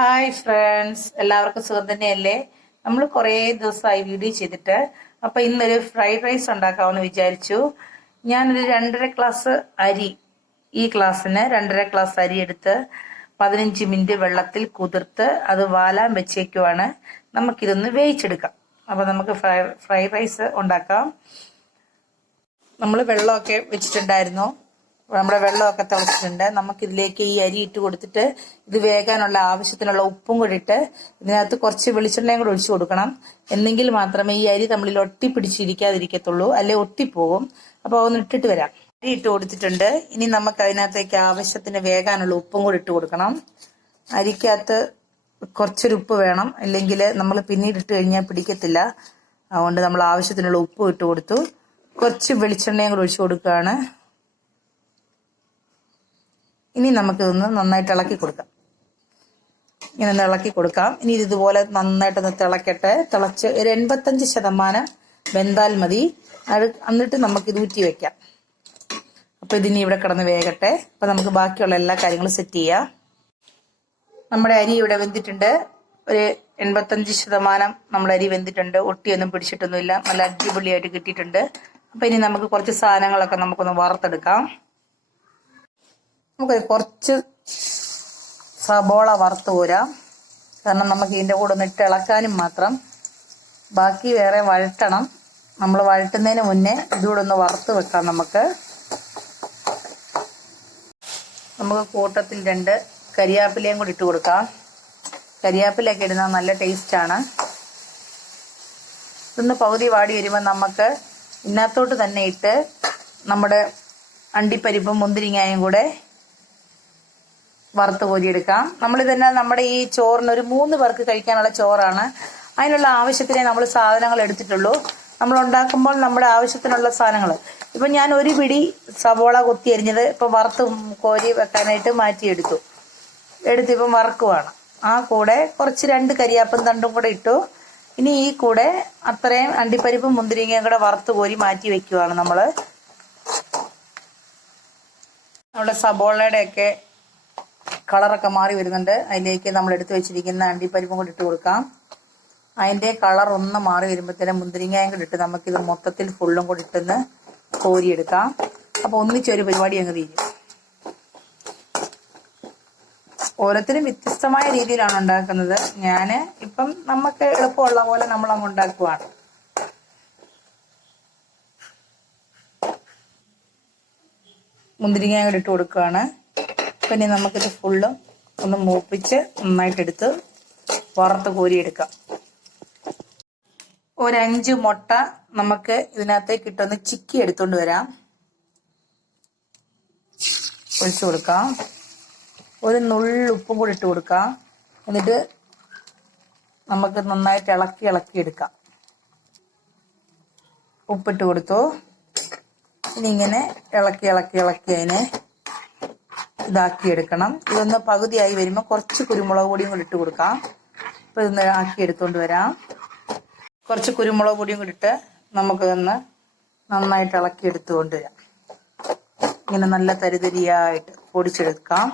Hi friends എല്ലാവർക്കും സുഖം തന്നെയല്ലേ? നമ്മൾ കുറേ ദിവസമായി വീഡിയോ ചെയ്തിട്ട്. അപ്പോൾ ഇന്നൊരു ഫ്രൈഡ് റൈസ് ഉണ്ടാക്കാമെന്ന് വിചാരിച്ചു. ഞാനൊരു രണ്ടര ഗ്ലാസ് അരി ഈ ഗ്ലാസ്സിന് രണ്ടര ഗ്ലാസ് അരി എടുത്ത് പതിനഞ്ച് മിനിറ്റ് വെള്ളത്തിൽ കുതിർത്ത് അത് വാലാൻ വെച്ചേക്കുവാണ്. നമുക്കിതൊന്ന് വേവിച്ചെടുക്കാം. അപ്പോൾ നമുക്ക് ഫ്രൈ ഫ്രൈഡ് റൈസ് ഉണ്ടാക്കാം. നമ്മൾ വെള്ളമൊക്കെ വെച്ചിട്ടുണ്ടായിരുന്നു. നമ്മുടെ വെള്ളമൊക്കെ തിളച്ചിട്ടുണ്ട്. നമുക്കിതിലേക്ക് ഈ അരി ഇട്ട് കൊടുത്തിട്ട് ഇത് വേകാനുള്ള ആവശ്യത്തിനുള്ള ഉപ്പും കൂടി ഇട്ട് ഇതിനകത്ത് കുറച്ച് വെളിച്ചെണ്ണയും കൂടെ ഒഴിച്ചു കൊടുക്കണം. എന്നെങ്കിൽ മാത്രമേ ഈ അരി നമ്മളിൽ ഒട്ടി പിടിച്ചിരിക്കാതിരിക്കത്തുള്ളൂ അല്ലെ ഒട്ടിപ്പോകും. അപ്പോൾ ഒന്ന് ഇട്ടിട്ട് വരാം. അരി ഇട്ട് കൊടുത്തിട്ടുണ്ട്. ഇനി നമുക്ക് അതിനകത്തേക്ക് ആവശ്യത്തിന് വേകാനുള്ള ഉപ്പും കൂടി ഇട്ട് കൊടുക്കണം. അരിക്കകത്ത് കുറച്ചൊരു ഉപ്പ് വേണം. അല്ലെങ്കിൽ നമ്മൾ പിന്നീട് ഇട്ട് കഴിഞ്ഞാൽ പിടിക്കത്തില്ല. അതുകൊണ്ട് നമ്മൾ ആവശ്യത്തിനുള്ള ഉപ്പ് ഇട്ട് കൊടുത്തു. കുറച്ച് വെളിച്ചെണ്ണയും കൂടെ ഒഴിച്ചു കൊടുക്കുകയാണ്. ഇനി നമുക്ക് നമുക്കിതൊന്ന് നന്നായിട്ട് ഇളക്കി കൊടുക്കാം. ഇങ്ങനെ ഒന്ന് ഇളക്കി കൊടുക്കാം. ഇനി ഇത് ഇതുപോലെ നന്നായിട്ടൊന്ന് തിളക്കട്ടെ. തിളച്ച് ഒരു എൺപത്തഞ്ച് ശതമാനം വെന്താൽ മതി. അത് എന്നിട്ട് ഇത് ഊറ്റി വെക്കാം. അപ്പൊ ഇതിനി ഇവിടെ കിടന്ന് വേകട്ടെ. അപ്പൊ നമുക്ക് ബാക്കിയുള്ള എല്ലാ കാര്യങ്ങളും സെറ്റ് ചെയ്യാം. നമ്മുടെ അരി ഇവിടെ വെന്തിട്ടുണ്ട്. ഒരു എൺപത്തഞ്ച് ശതമാനം നമ്മുടെ അരി വെന്തിട്ടുണ്ട്. ഒട്ടിയൊന്നും പിടിച്ചിട്ടൊന്നുമില്ല. നല്ല അടിപൊളിയായിട്ട് കിട്ടിയിട്ടുണ്ട്. അപ്പൊ ഇനി നമുക്ക് കുറച്ച് സാധനങ്ങളൊക്കെ നമുക്കൊന്ന് വറുത്തെടുക്കാം. നമുക്ക് കുറച്ച് സബോള വറുത്ത് പോരാം. കാരണം നമുക്ക് ഇതിന്റെ കൂടെ ഒന്ന് ഇളക്കാനും മാത്രം. ബാക്കി വേറെ വഴറ്റണം. നമ്മൾ വഴറ്റുന്നതിന് മുന്നേ ഇതുകൂടെ ഒന്ന് വറുത്ത് വെക്കാം നമുക്ക്. നമുക്ക് കൂട്ടത്തിൽ രണ്ട് കരിയാപ്പിലയും കൂടി ഇട്ട് കൊടുക്കാം. കരിയാപ്പിലൊക്കെ ഇടുന്നത് നല്ല ടേസ്റ്റാണ് ഇതൊന്ന് പകുതി വാടി വരുമ്പോൾ നമുക്ക് ഇന്നത്തോട്ട് തന്നെ ഇട്ട് നമ്മുടെ അണ്ടിപ്പരിപ്പും മുന്തിരിങ്ങായും കൂടെ വറുത്ത് കോരിയെടുക്കാം. നമ്മൾ തന്നെ നമ്മുടെ ഈ ചോറിന് ഒരു മൂന്ന് പേർക്ക് കഴിക്കാനുള്ള ചോറാണ്. അതിനുള്ള ആവശ്യത്തിനെ നമ്മൾ സാധനങ്ങൾ എടുത്തിട്ടുള്ളൂ. നമ്മൾ ഉണ്ടാക്കുമ്പോൾ നമ്മുടെ ആവശ്യത്തിനുള്ള സാധനങ്ങൾ. ഇപ്പൊ ഞാൻ ഒരു പിടി സവോള കൊത്തി അരിഞ്ഞത് ഇപ്പൊ വറുത്ത് കോരി വെക്കാനായിട്ട് മാറ്റിയെടുത്തു. എടുത്ത് ഇപ്പം വറക്കുവാണ്. ആ കൂടെ കുറച്ച് രണ്ട് കരിയാപ്പും തണ്ടും കൂടെ ഇട്ടു. ഇനി ഈ കൂടെ അത്രയും അണ്ടിപ്പരിപ്പും മുന്തിരിങ്ങയും കൂടെ വറുത്ത് കോരി മാറ്റി വെക്കുവാണ് നമ്മൾ. നമ്മുടെ സബോളയുടെയൊക്കെ കളറൊക്കെ മാറി വരുന്നുണ്ട്. അതിലേക്ക് നമ്മൾ എടുത്തു വെച്ചിരിക്കുന്ന അണ്ടിപ്പരിപ്പും കൂടി ഇട്ട് കൊടുക്കാം. അതിന്റെ കളർ ഒന്ന് മാറി വരുമ്പോഴത്തേനും മുന്തിരിങ്ങയും കൂടി ഇട്ട് നമുക്കിത് മൊത്തത്തിൽ ഫുള്ളും കൂടി ഇട്ടൊന്ന് കോരിയെടുക്കാം. അപ്പൊ ഒന്നിച്ചൊരു പരിപാടി അങ്ങ് തീരും. ഓരോരുത്തരും വ്യത്യസ്തമായ രീതിയിലാണ് ഉണ്ടാക്കുന്നത്. ഞാൻ ഇപ്പം നമുക്ക് എളുപ്പമുള്ള പോലെ നമ്മൾ അങ്ങ് ഉണ്ടാക്കുവാണ് മുന്തിരിങ്ങ ഇട്ട് കൊടുക്കുകയാണ്. പിന്നെ നമുക്കിത് ഫുള്ളും ഒന്ന് മൂപ്പിച്ച് നന്നായിട്ടെടുത്ത് വറുത്ത് കോരിയെടുക്കാം. ഒരഞ്ച് മുട്ട നമുക്ക് ഇതിനകത്തേക്ക് ഇട്ടൊന്ന് ചിക്കി എടുത്തോണ്ട് വരാം. ഒഴിച്ചു കൊടുക്കാം. ഒരു നുള്ളുപ്പും കൂടി ഇട്ട് കൊടുക്കാം. എന്നിട്ട് നമുക്ക് നന്നായിട്ട് ഇളക്കി ഇളക്കി എടുക്കാം. ഉപ്പിട്ട് കൊടുത്തു. ഇനി ഇങ്ങനെ ഇളക്കി ഇളക്കി ഇളക്കി അതിനെ ഇതാക്കി എടുക്കണം ഇതൊന്ന് പകുതിയായി വരുമ്പോൾ കുറച്ച് കുരുമുളക് പൊടിയും കൂടി ഇട്ട് കൊടുക്കാം. അപ്പോൾ ഇതൊന്ന് ആക്കി എടുത്തുകൊണ്ട് വരാം. കുറച്ച് കുരുമുളക് പൊടിയും കൂടി ഇട്ട് നമുക്ക് നമുക്കിതൊന്ന് നന്നായിട്ട് ഇളക്കി എടുത്തുകൊണ്ട് വരാം. ഇങ്ങനെ നല്ല തരിതരിയായിട്ട് പൊടിച്ചെടുക്കാം.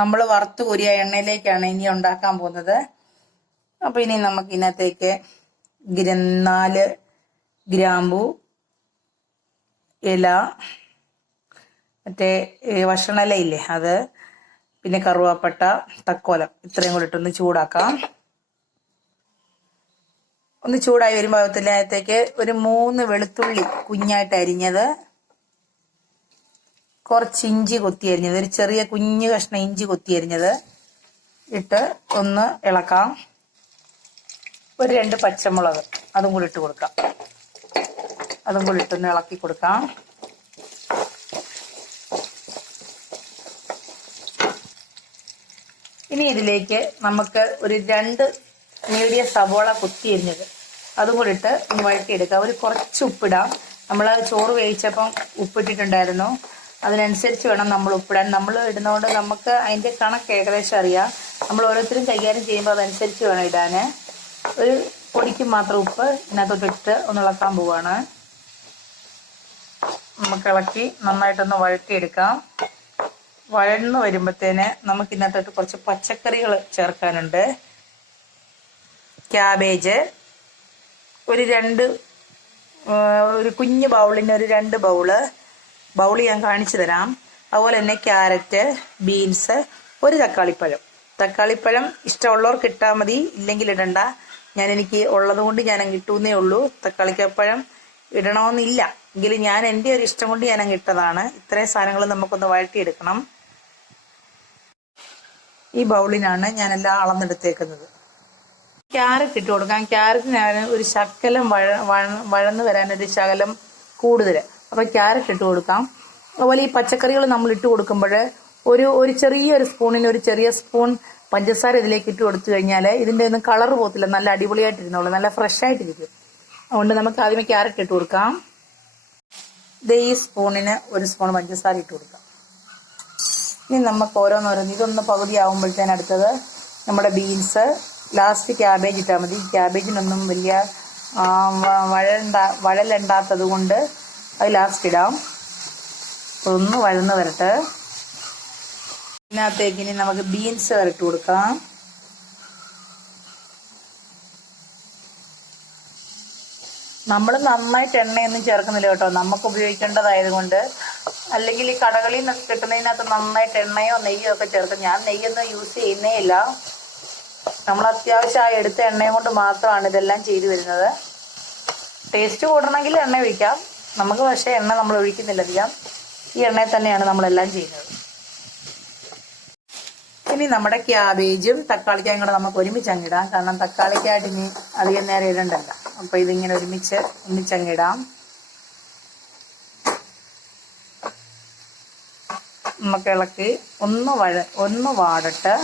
നമ്മൾ വറുത്ത് കോരിയ എണ്ണയിലേക്കാണ് ഇനി ഉണ്ടാക്കാൻ പോകുന്നത്. അപ്പൊ ഇനി നമുക്ക് ഇതിനകത്തേക്ക് നാല് ഗ്രാമ്പു ഇല മറ്റേ വഷണല ഇല്ലേ അത് പിന്നെ കറുവാപ്പട്ട തക്കോലം ഇത്രയും കൂടി ഇട്ടൊന്ന് ചൂടാക്കാം. ഒന്ന് ചൂടായി വരുമ്പോൾ അതിനകത്തേക്ക് ഒരു മൂന്ന് വെളുത്തുള്ളി കുഞ്ഞായിട്ട് അരിഞ്ഞത് കുറച്ച് ഇഞ്ചി കൊത്തി അരിഞ്ഞത് ഒരു ചെറിയ കുഞ്ഞു കഷ്ണം ഇഞ്ചി കൊത്തി അരിഞ്ഞത് ഇട്ട് ഒന്ന് ഇളക്കാം. ഒരു രണ്ട് പച്ചമുളക് അതും കൂടി ഇട്ട് കൊടുക്കാം. അതും കൂടി ഇട്ടൊന്ന് ഇളക്കി കൊടുക്കാം. ഇനി ഇതിലേക്ക് നമുക്ക് ഒരു രണ്ട് മീഡിയം സവോള കുത്തി എരിഞ്ഞത് അതും കൂടി ഇട്ട് ഒന്ന് വഴറ്റിയെടുക്കാം. ഒരു കുറച്ച് ഉപ്പിടാം. നമ്മൾ ചോറ് വേവിച്ചപ്പം ഉപ്പിട്ടിട്ടുണ്ടായിരുന്നു. അതിനനുസരിച്ച് വേണം നമ്മൾ ഉപ്പിടാൻ. നമ്മൾ ഇടുന്നതുകൊണ്ട് നമുക്ക് അതിന്റെ കണക്ക് ഏകദേശം അറിയാം. നമ്മൾ ഓരോരുത്തരും കൈകാര്യം ചെയ്യുമ്പോൾ അതനുസരിച്ച് വേണം ഇടാൻ. ഒരു പൊടിക്ക് മാത്രം ഉപ്പ് ഇതിനകത്തോട്ട് ഇട്ട് ഒന്ന് ഇളക്കാൻ പോവാണ്. നമുക്ക് ഇളക്കി നന്നായിട്ടൊന്ന് വഴറ്റിയെടുക്കാം. വഴന്ന് വരുമ്പോഴത്തേന് നമുക്ക് ഇന്നത്തോട്ട് കുറച്ച് പച്ചക്കറികൾ ചേർക്കാനുണ്ട്. ക്യാബേജ് ഒരു രണ്ട് ഒരു കുഞ്ഞ് ബൗളിന് ഒരു രണ്ട് ബൗൾ. ബൗൾ ഞാൻ കാണിച്ചു തരാം. അതുപോലെ തന്നെ ക്യാരറ്റ് ബീൻസ് ഒരു തക്കാളിപ്പഴം. തക്കാളിപ്പഴം ഇഷ്ടമുള്ളവർക്ക് ഇട്ടാൽ മതി ഇല്ലെങ്കിൽ ഇടണ്ട. ഞാൻ എനിക്ക് ഉള്ളത് കൊണ്ട് ഞാൻ ഇട്ടൂന്നേ ഉള്ളൂ. തക്കാളിക്കപ്പഴം ഇടണമെന്നില്ല. എങ്കിലും ഞാൻ എന്റെ ഒരു ഇഷ്ടം കൊണ്ട് ഞാൻ അങ്ങ് ഇട്ടതാണ്. ഇത്രയും സാധനങ്ങൾ നമുക്കൊന്ന് വഴറ്റിയെടുക്കണം ഈ ബൗളിനാണ് ഞാൻ എല്ലാം അളന്നെടുത്തേക്കുന്നത്. ക്യാരറ്റ് ഇട്ട് കൊടുക്കാം. ക്യാരറ്റ് ഞാൻ ഒരു ശകലം വഴ വരാൻ ഒരു ശകലം കൂടുതൽ. അപ്പൊ ക്യാരറ്റ് ഇട്ട് കൊടുക്കാം. അതുപോലെ ഈ പച്ചക്കറികൾ നമ്മൾ ഇട്ട് കൊടുക്കുമ്പോൾ ഒരു ഒരു ചെറിയൊരു സ്പൂണിന് ഒരു ചെറിയ സ്പൂൺ പഞ്ചസാര ഇതിലേക്ക് ഇട്ട് കൊടുത്തു കഴിഞ്ഞാൽ ഇതിന്റെ ഒന്നും കളർ പോകത്തില്ല. നല്ല അടിപൊളിയായിട്ടിരുന്നോളൂ. നല്ല ഫ്രഷ് ആയിട്ടിരിക്കും അതുകൊണ്ട് നമുക്ക് ആദ്യമേ ക്യാരറ്റ് ഇട്ട് കൊടുക്കാം. ദേ ഈ സ്പൂണിന് ഒരു സ്പൂൺ പഞ്ചസാര ഇട്ട് കൊടുക്കാം. ഇനി നമുക്ക് ഓരോന്നോരോന്ന് ഇതൊന്ന് പകുതി ആകുമ്പോഴത്തേന് അടുത്തത് നമ്മുടെ ബീൻസ് ലാസ്റ്റ് ക്യാബേജ് ഇട്ടാൽ മതി. ക്യാബേജിനൊന്നും വലിയ വഴണ്ട വഴലുണ്ടാത്തത് കൊണ്ട് അത് ലാസ്റ്റ് ഇടാം. ഒന്ന് വഴന്ന് വരട്ടെ. ഇതിനകത്തേക്ക് ഇനി നമുക്ക് ബീൻസ് വരട്ട് കൊടുക്കാം. നമ്മൾ നന്നായിട്ട് എണ്ണയൊന്നും ചേർക്കുന്നില്ല കേട്ടോ. നമുക്ക് ഉപയോഗിക്കേണ്ടതായതുകൊണ്ട് അല്ലെങ്കിൽ ഈ കടകളിൽ നിന്ന് കിട്ടുന്നതിനകത്ത് നന്നായിട്ട് എണ്ണയോ നെയ്യോ ഒക്കെ ചേർക്കും. ഞാൻ നെയ്യൊന്നും യൂസ് ചെയ്യുന്നേ ഇല്ല. നമ്മൾ അത്യാവശ്യം ആ എടുത്ത എണ്ണയും കൊണ്ട് മാത്രമാണ് ഇതെല്ലാം ചെയ്തു വരുന്നത്. ടേസ്റ്റ് കൂടണമെങ്കിൽ എണ്ണ ഒഴിക്കാം. നമുക്ക് പക്ഷേ എണ്ണ നമ്മൾ ഒഴിക്കുന്നില്ല അധികം. ഈ എണ്ണയിൽ തന്നെയാണ് നമ്മളെല്ലാം ചെയ്യുന്നത്. ഇനി നമ്മുടെ ക്യാബേജും തക്കാളിക്കായും കൂടെ നമുക്ക് ഒരുമിച്ച് അങ്ങിടാം കാരണം തക്കാളിക്കായിട്ട് ഇനി അധികം നേരം ഇടണ്ടല്ലോ. അപ്പൊ ഇതിങ്ങനെ ഒരുമിച്ച് ഒന്നിച്ചങ്ങിടാം. നമുക്ക് ഇളക്കി ഒന്ന് വഴ ഒന്ന് വാടട്ടെ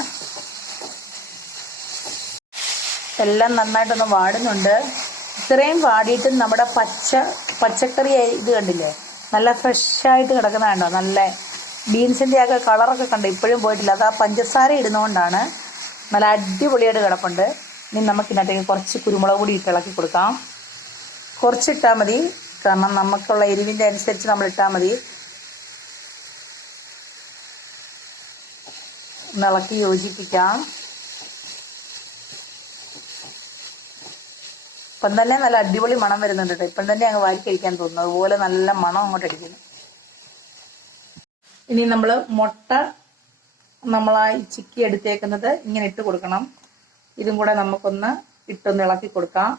എല്ലാം നന്നായിട്ടൊന്ന് വാടുന്നുണ്ട്. ഇത്രയും വാടിയിട്ട് നമ്മുടെ പച്ച പച്ചക്കറി ഇത് കണ്ടില്ലേ? നല്ല ഫ്രഷായിട്ട് കിടക്കുന്ന കണ്ടോ? നല്ല ബീൻസിന്റെ ഒക്കെ കളറൊക്കെ കണ്ടോ? ഇപ്പോഴും പോയിട്ടില്ല. അത് ആ പഞ്ചസാര ഇടുന്നതുകൊണ്ടാണ് നല്ല അടിപൊളിയായിട്ട് കിടപ്പുണ്ട്. ഇനി നമുക്ക് ഇതിനകത്തേക്ക് കുറച്ച് കുരുമുളക് പൊടി ഇട്ട് ഇളക്കി കൊടുക്കാം. കുറച്ചിട്ടാൽ മതി. കാരണം നമുക്കുള്ള എരിവിന്റെ അനുസരിച്ച് നമ്മൾ ഇട്ടാൽ മതി. ഇളക്കി യോജിപ്പിക്കാം. ഇപ്പം തന്നെ നല്ല അടിപൊളി മണം വരുന്നുണ്ട് കേട്ടോ. ഇപ്പം തന്നെ അങ്ങ് വാരി കഴിക്കാൻ തോന്നുന്നു. അതുപോലെ നല്ല മണം അങ്ങോട്ട് അടിക്കുന്നു. ഇനി നമ്മൾ മുട്ട നമ്മളായി ചിക്കി എടുത്തേക്കുന്നത് ഇങ്ങനെ ഇട്ട് കൊടുക്കണം. ഇതും കൂടെ നമുക്കൊന്ന് ഇട്ടൊന്ന് ഇളക്കി കൊടുക്കാം.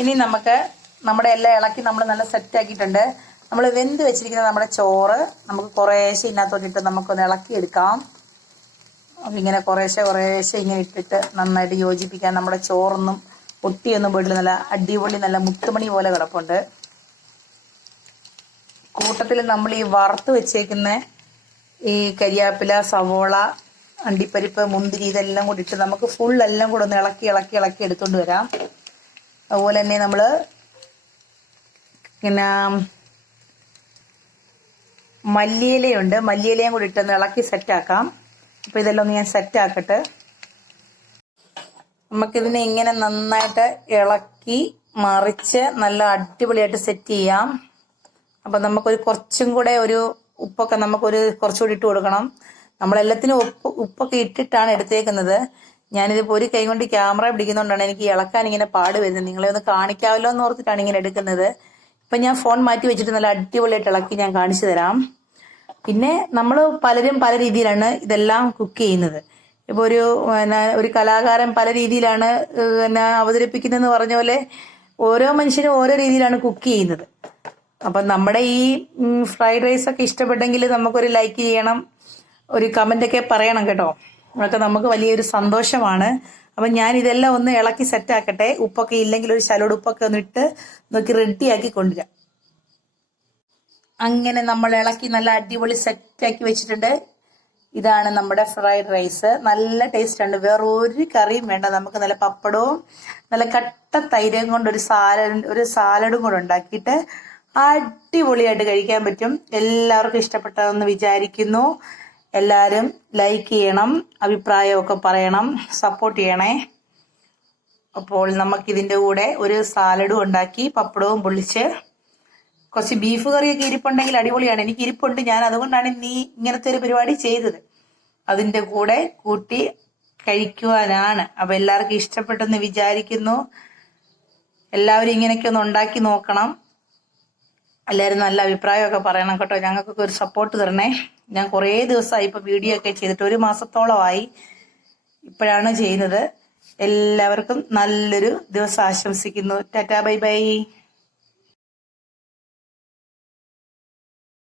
ഇനി നമുക്ക് നമ്മുടെ എല്ലാം ഇളക്കി നമ്മൾ നല്ല സെറ്റ് ആക്കിയിട്ടുണ്ട്. നമ്മൾ വെന്ത് വെച്ചിരിക്കുന്ന നമ്മുടെ ചോറ് നമുക്ക് കുറേശ്ശെ ഇതിനകത്തോട്ടിട്ട് നമുക്കൊന്ന് ഇളക്കി എടുക്കാം അപ്പൊ ഇങ്ങനെ കുറേശ്ശെ കുറേശ്ശെ ഇങ്ങനെ ഇട്ടിട്ട് നന്നായിട്ട് യോജിപ്പിക്കാൻ നമ്മുടെ ചോറൊന്നും ഒട്ടിയൊന്നും പോയിട്ട് നല്ല അടിപൊളി നല്ല മുത്തുമണി പോലെ കിടപ്പുണ്ട്. കൂട്ടത്തിൽ നമ്മൾ ഈ വറുത്ത് വെച്ചേക്കുന്ന ഈ കരിയാപ്പില സവോള അണ്ടിപ്പരിപ്പ് മുന്തിരി ഇതെല്ലാം കൂടി ഇട്ട് നമുക്ക് ഫുൾ എല്ലാം കൂടെ ഒന്ന് ഇളക്കി ഇളക്കി ഇളക്കി എടുത്തുകൊണ്ട് വരാം. അതുപോലെ തന്നെ നമ്മൾ പിന്നെ മല്ലിയിലയുണ്ട്. മല്ലിയിലയും കൂടി ഇട്ടൊന്ന് ഇളക്കി സെറ്റാക്കാം അപ്പോൾ ഇതെല്ലാം ഒന്ന് ഞാൻ സെറ്റ് ആക്കട്ടെ. നമുക്കിതിനെ ഇങ്ങനെ നന്നായിട്ട് ഇളക്കി മറിച്ച് നല്ല അടിപൊളിയായിട്ട് സെറ്റ് ചെയ്യാം. അപ്പം നമുക്കൊരു കുറച്ചും കൂടെ ഒരു ഉപ്പൊക്കെ നമുക്കൊരു കുറച്ചുകൂടി ഇട്ട് കൊടുക്കണം. നമ്മളെല്ലാത്തിനും ഉപ്പ് ഉപ്പൊക്കെ ഇട്ടിട്ടാണ് എടുത്തേക്കുന്നത്. ഞാനിതിപ്പോൾ ഒരു കൈ കൊണ്ട് ക്യാമറ പിടിക്കുന്നതുകൊണ്ടാണ് എനിക്ക് ഇളക്കാൻ ഇങ്ങനെ പാട് വരുന്നത്. നിങ്ങളെ ഒന്ന് കാണിക്കാവല്ലോ എന്ന് ഓർത്തിട്ടാണ് ഇങ്ങനെ എടുക്കുന്നത്. ഇപ്പം ഞാൻ ഫോൺ മാറ്റി വെച്ചിട്ട് നല്ല അടിപൊളിയായിട്ട് ഇളക്കി ഞാൻ കാണിച്ചു തരാം. പിന്നെ നമ്മൾ പലരും പല രീതിയിലാണ് ഇതെല്ലാം കുക്ക് ചെയ്യുന്നത്. ഇപ്പൊ ഒരു ഒരു കലാകാരൻ പല രീതിയിലാണ് പിന്നെ അവതരിപ്പിക്കുന്നതെന്ന് പറഞ്ഞ പോലെ ഓരോ മനുഷ്യനും ഓരോ രീതിയിലാണ് കുക്ക് ചെയ്യുന്നത്. അപ്പൊ നമ്മുടെ ഈ ഫ്രൈഡ് റൈസ് ഒക്കെ ഇഷ്ടപ്പെട്ടെങ്കിൽ നമുക്കൊരു ലൈക്ക് ചെയ്യണം. ഒരു കമന്റ് ഒക്കെ പറയണം കേട്ടോ. അതൊക്കെ നമുക്ക് വലിയൊരു സന്തോഷമാണ്. അപ്പൊ ഞാൻ ഇതെല്ലാം ഒന്ന് ഇളക്കി സെറ്റാക്കട്ടെ ഉപ്പൊക്കെ ഇല്ലെങ്കിൽ ഒരു ശലോട് ഉപ്പൊക്കെ ഒന്ന് ഇട്ട് നോക്കി റെഡിയാക്കി കൊണ്ടുവരാം. അങ്ങനെ നമ്മൾ ഇളക്കി നല്ല അടിപൊളി സെറ്റാക്കി വെച്ചിട്ടുണ്ട്. ഇതാണ് നമ്മുടെ ഫ്രൈഡ് റൈസ് നല്ല ടേസ്റ്റ് ആണ് വേറെ ഒരു കറിയും വേണ്ട. നമുക്ക് നല്ല പപ്പടവും നല്ല കട്ട തൈരും കൊണ്ട് ഒരു സാലഡ് ഒരു സാലഡും കൂടെ ഉണ്ടാക്കിയിട്ട് അടിപൊളിയായിട്ട് കഴിക്കാൻ പറ്റും. എല്ലാവർക്കും ഇഷ്ടപ്പെട്ടതെന്ന് വിചാരിക്കുന്നു. എല്ലാവരും ലൈക്ക് ചെയ്യണം അഭിപ്രായമൊക്കെ പറയണം സപ്പോർട്ട് ചെയ്യണേ. അപ്പോൾ നമുക്കിതിന്റെ കൂടെ ഒരു സാലഡും ഉണ്ടാക്കി പപ്പടവും പൊള്ളിച്ച് കുറച്ച് ബീഫ് കറിയൊക്കെ ഇരിപ്പുണ്ടെങ്കിൽ അടിപൊളിയാണ്. എനിക്ക് ഇരിപ്പുണ്ട് ഞാൻ അതുകൊണ്ടാണ് നീ ഇങ്ങനത്തെ ഒരു പരിപാടി ചെയ്തത്. അതിന്റെ കൂടെ കൂട്ടി കഴിക്കുവാനാണ്. അപ്പൊ എല്ലാവർക്കും ഇഷ്ടപ്പെട്ടെന്ന് വിചാരിക്കുന്നു. എല്ലാവരും ഇങ്ങനെയൊക്കെ ഒന്ന് ഉണ്ടാക്കി നോക്കണം. എല്ലാവരും നല്ല അഭിപ്രായമൊക്കെ പറയണം കേട്ടോ. ഞങ്ങൾക്കൊക്കെ ഒരു സപ്പോർട്ട് തരണേ. ഞാൻ കുറേ ദിവസമായി ഇപ്പൊ വീഡിയോ ഒക്കെ ചെയ്തിട്ട് ഒരു മാസത്തോളമായി ഇപ്പോഴാണ് ചെയ്യുന്നത്. എല്ലാവർക്കും നല്ലൊരു ദിവസം ആശംസിക്കുന്നു. Tata bye bye.